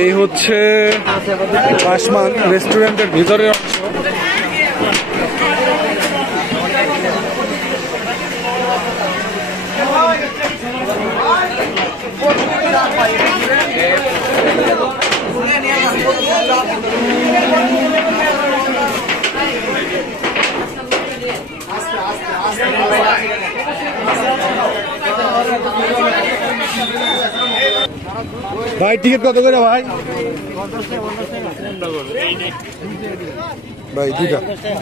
এই হচ্ছে বাসমান রেস্টুরেন্টের ভিতরের অংশ। ভাই টিকিট কত করে ভাই? ভাই দুইটা।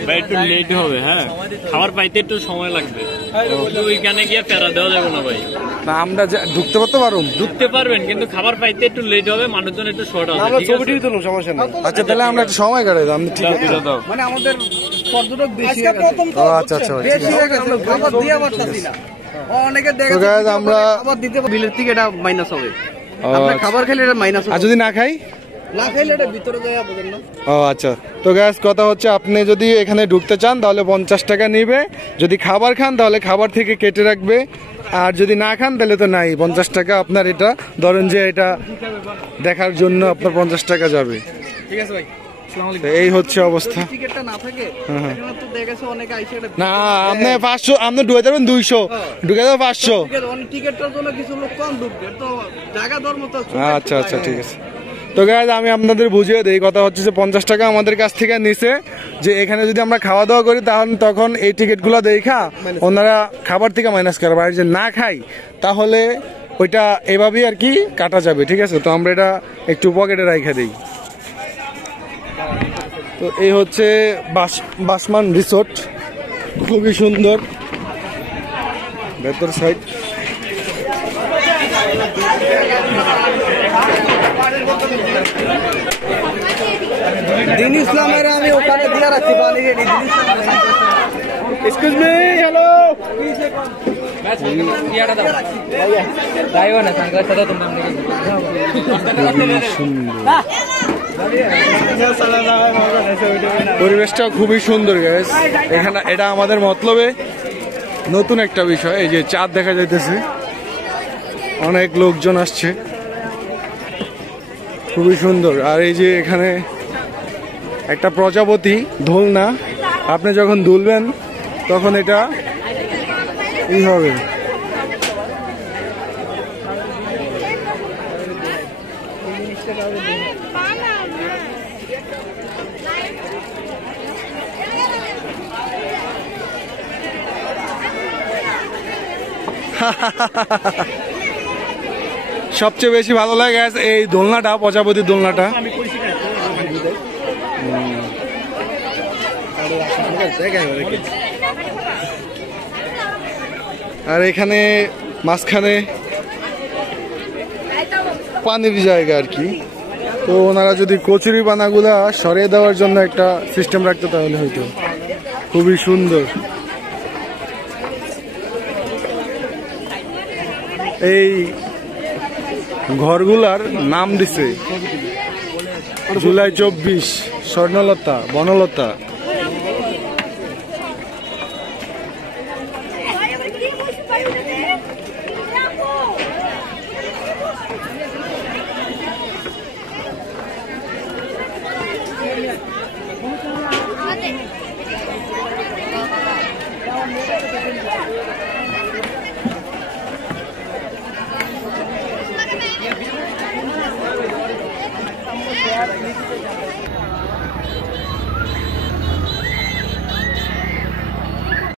ভাই একটু লেট হবে, হ্যাঁ খাবার পাইতে একটু সময় লাগবে, ওইখানে গিয়ে ফেরা দেওয়া যাবে না ভাই। না আমরা ঢুকতে পারতে পারুম? ঢুকতে পারবেন কিন্তু খাবার পাইতে একটু লেট হবে, মানুষজন একটু শর্ট হবে। সমস্যা নেই। আচ্ছা তাহলে আমরা একটু সময় কাটাই দাও, আমি ঠিক আছে দাও। মানে আমাদের পর্যটক বেশি। আচ্ছা আচ্ছা বেশি হয়ে গেছে, খাবার দিয়ে পারতাছি না। অনেকে দেখে আমরা খাবার দিতে বিলের থেকে এটা মাইনাস হবে। আপনি খাবার খেলে এটা মাইনাস হবে। আর যদি না খাই? না খাইলে এটা ভিতরে যায় বুঝেন না। ও আচ্ছা, তো গ্যাস কথা হচ্ছে আপনি যদি এখানে ঢুকতে চান তাহলে 50 টাকা নিবে, যদি খাবার খান তাহলে খাবার থেকে কেটে রাখবে, আর যদি না খান তাহলে তো নাই 50 টাকা আপনার। এটা ধরেন যে এটা দেখার জন্য আপনার 50 টাকা যাবে। ঠিক আছে ভাই, এই হচ্ছে অবস্থা। টিকিটটা না থাকে এখানে তো দেখেছে অনেকে আইছে এটা না আপনি 500 আপনি ঢুকে যাবেন 200 ঢুকে যাবেন 500 টিকিটটার জন্য কিছু লোক কম ঢুকবে তো জায়গা দর মতো। আচ্ছা আচ্ছা ঠিক আছে। তো গাইজ আমি আপনাদের বুঝিয়ে দিই, কথা হচ্ছে যে 50 টাকা আমাদের কাছ থেকে নিছে, যে এখানে যদি আমরা খাওয়া দাওয়া করি তাহলে তখন এই টিকিটগুলো দেখা ওনারা খাবার থেকে মাইনাস করবে, আর যে না খাই তাহলে ওইটা এভাবেই আর কি কাটা যাবে। ঠিক আছে, তো আমরা এটা একটু পকেটে রাখা দিই। তো এই হচ্ছে বাসমান রিসোর্ট, খুবই সুন্দর ভেতর সাইড। দিন ইসলামের আমি ওখানে দিয়ে রাখতে পারি। এক্সকিউজ মি, হ্যালো পরিবেশটা খুবই সুন্দর গাইস এখানে। এটা আমাদের মতলবে নতুন একটা বিষয়, এই যে চাঁদ দেখা যাইতেছে, অনেক লোকজন আসছে, খুবই সুন্দর। আর এই যে এখানে একটা প্রজাপতি দোলনা, আপনি যখন দুলবেন তখন এটা এই হবে। সবচেয়ে বেশি ভালো লাগে এই দোলনাটা, প্রজাপতির দোলনাটা। আর এখানে মাঝখানে পানির জায়গা আর কি, তো ওনারা যদি কচুরি পানাগুলা সরিয়ে দেওয়ার জন্য একটা সিস্টেম রাখতো তাহলে হয়তো। খুবই সুন্দর। এই ঘরগুলার নাম দিছে জুলাই 24, স্বর্ণলতা, বনলতা।